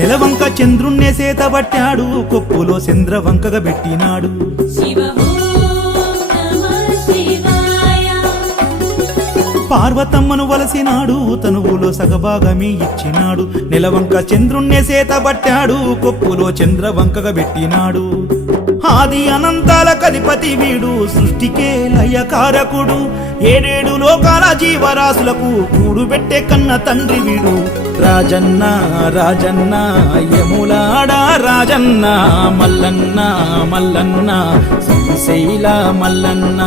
నెలవంక చంద్రుణ్ణే సేతబట్టాడు కొప్పులో చంద్రవంకగా పెట్టినాడు పార్వతమ్మను వలసినాడు తనువులో సగభాగమే ఇచ్చినాడు నెలవంక చంద్రుణ్ణే సేతబట్టాడు కొప్పులో చంద్రవంకగా పెట్టినాడు ఆది అనంతాల కధిపతి వీడు సృష్టికే లయకారకుడు ఏడేడు లోకాల జీవరాశులకు కూడుబెట్టే కన్న తండ్రి వీడు రాజన్న రాజన్న యములాడ రాజన్న మల్లన్న మల్లన్న శ్రీశైల మల్లన్న